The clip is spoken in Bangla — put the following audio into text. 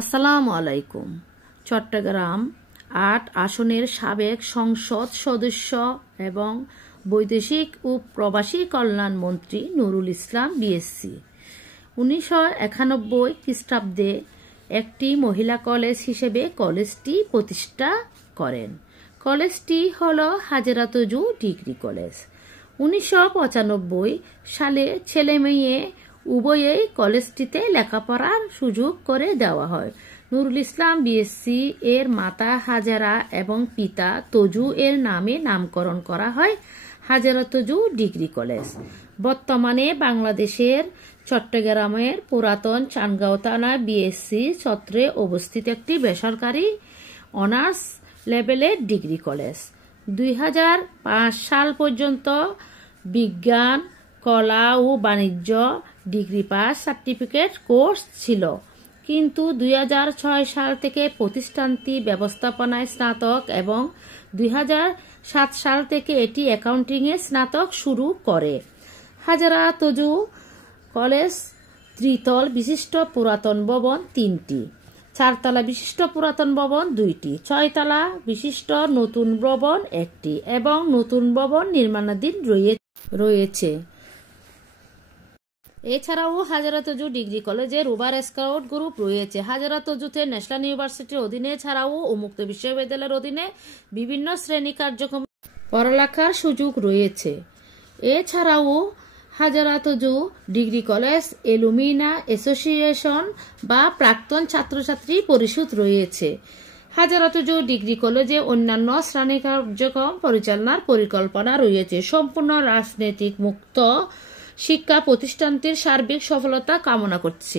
আসসালামু আলাইকুম। চট্টগ্রাম ৮ আসনের সাবেক সংসদ সদস্য এবং বৈদেশিক ও প্রবাসী কল্যাণ মন্ত্রী নুরুল ইসলাম বিএসসি ১৯৯১ খ্রিস্টাব্দে একটি মহিলা কলেজ হিসেবে কলেজটি প্রতিষ্ঠা করেন। কলেজটি হল হাজেরা তজু ডিগ্রি কলেজ। ১৯৯৫ সালে ছেলে মেয়ে উভয়েই কলেজটিতে লেখাপড়ার সুযোগ করে দেওয়া হয়। নুরুল ইসলাম বিএসসি এর মাতা হাজেরা এবং পিতা তজু এর নামে নামকরণ করা হয় হাজেরা তজু ডিগ্রি কলেজ। বর্তমানে বাংলাদেশের চট্টগ্রামের পুরাতন চানগাঁও থানা বিএসসি চত্বরে অবস্থিত একটি বেসরকারি অনার্স লেভেলের ডিগ্রি কলেজ। ২০০৫ সাল পর্যন্ত বিজ্ঞান, কলা ও বাণিজ্য ডিগ্রি পাস সার্টিফিকেট কোর্স ছিল, কিন্তু ২০০৬ সাল থেকে প্রতিষ্ঠানটি ব্যবস্থাপনায় স্নাতক এবং ২০০৭ সাল থেকে এটি অ্যাকাউন্টিংয়ে স্নাতক শুরু করে। হাজেরা তজু কলেজ ত্রিতল বিশিষ্ট পুরাতন ভবন ৩টি, ৪তলা বিশিষ্ট পুরাতন ভবন ২টি, ৬তলা বিশিষ্ট নতুন ভবন ১টি এবং নতুন ভবন নির্মাণাধীন রয়েছে। এছাড়াও হাজেরা তজু ডিগ্রি কলেজে রোভার স্কাউট গ্রুপ রয়েছে। হাজেরা তজুতে ন্যাশনাল ইউনিভার্সিটির অধীনে ছাড়াও উন্মুক্ত বিশ্ববিদ্যালয়ের অধীনে বিভিন্ন শ্রেণী কার্যক্রম পড়ালেখার সুযোগ রয়েছে। এছাড়াও Hazera Taju degree college alumni association বা প্রাক্তন ছাত্রছাত্রী পরিষদ রয়েছে। হাজেরা তজু ডিগ্রি কলেজে অন্যান্য শ্রেণী কার্যক্রম পরিচালনার পরিকল্পনা রয়েছে। সম্পূর্ণ রাজনৈতিক মুক্ত শিক্ষা প্রতিষ্ঠানটির সার্বিক সফলতা কামনা করছি।